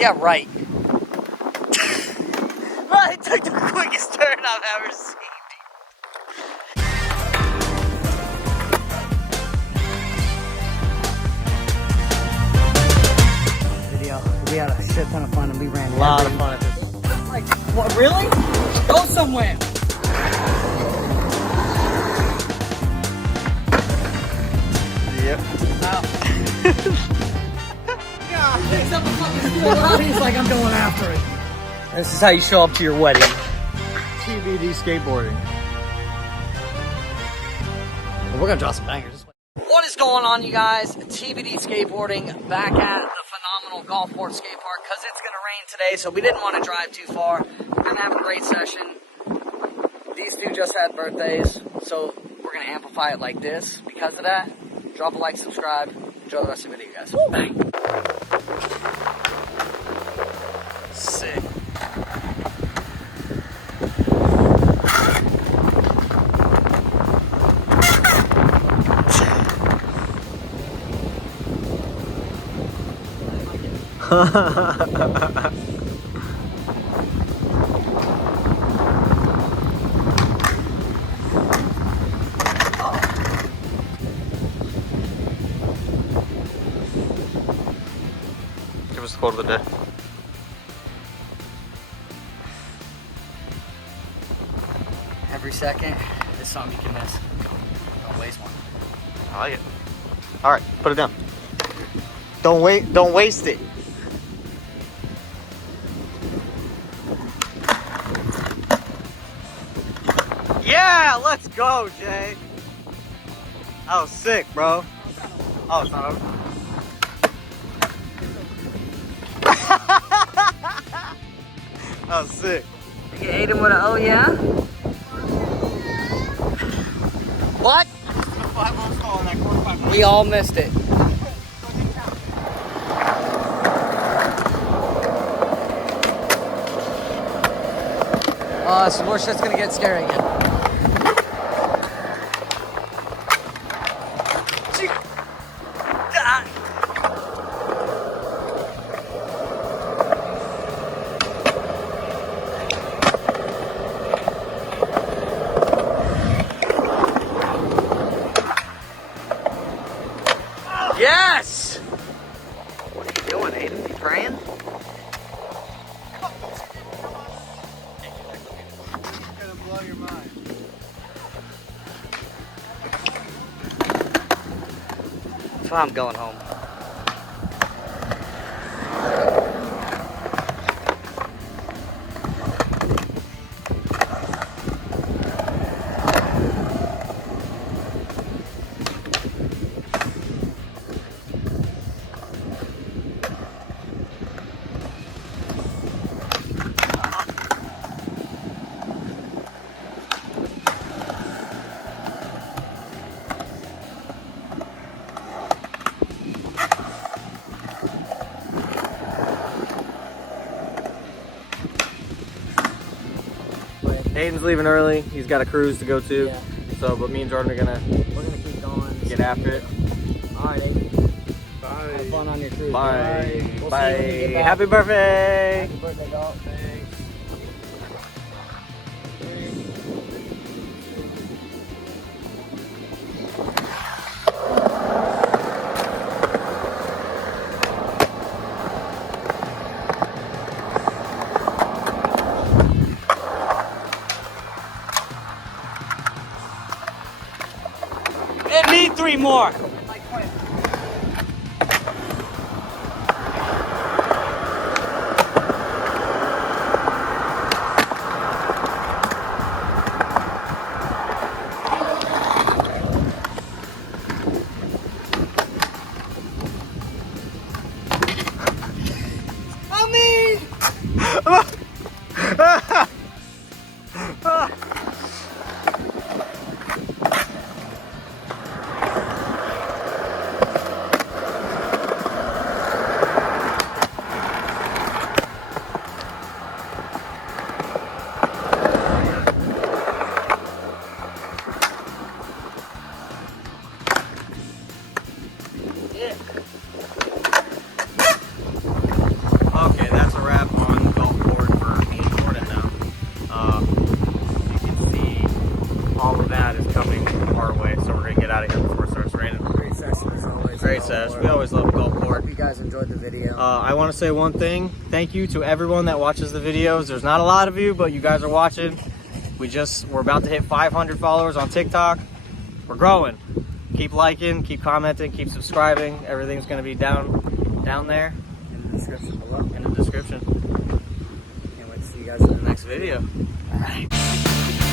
Yeah, right. Well, it took the quickest turn I've ever seen. Video. We had a shit ton of fun and we ran a lot of fun at this. Like, what, really? Go somewhere. Yep. Wow. Picks up a fucking stool out, he's like, I'm going after it. This is how you show up to your wedding. TBD skateboarding. We're gonna draw some bangers. What is going on, you guys? TBD Skateboarding back at the phenomenal Gulfport skate park because it's gonna rain today, so we didn't want to drive too far. We're gonna have a great session. These two just had birthdays, so we're gonna amplify it like this. Because of that, drop a like, subscribe, enjoy the rest of the video, guys. Bang. Sick. Give us the quote of the day. Every second is something you can miss. Don't waste one. I like it. All right, put it down. Don't waste it. Yeah, let's go, Jay. That was sick, bro. Oh, it's not over. That was sick. You ate him with a oh yeah? What? We all missed it. So more shit's gonna get scary again. Yes! What are you doing, Aiden? You praying? Gonna blow your mind. So I'm going home. Aiden's leaving early. He's got a cruise to go to. Yeah. So, but me and Jordan are gonna Keep going. get after it. Alright, Aiden. Bye. Have fun on your cruise. Bye. We'll Bye. see you when you get back. Happy birthday. Happy birthday, dog. Thanks. Need 3 more. Sesh. We always love Gulfport. Hope you guys enjoyed the video. I want to say one thing. Thank you to everyone that watches the videos. There's not a lot of you, but you guys are watching. We're about to hit 500 followers on TikTok. We're growing. Keep liking, keep commenting, keep subscribing. Everything's going to be down there In the description below. in the description. Can't wait to see you guys in the next Next video. All right.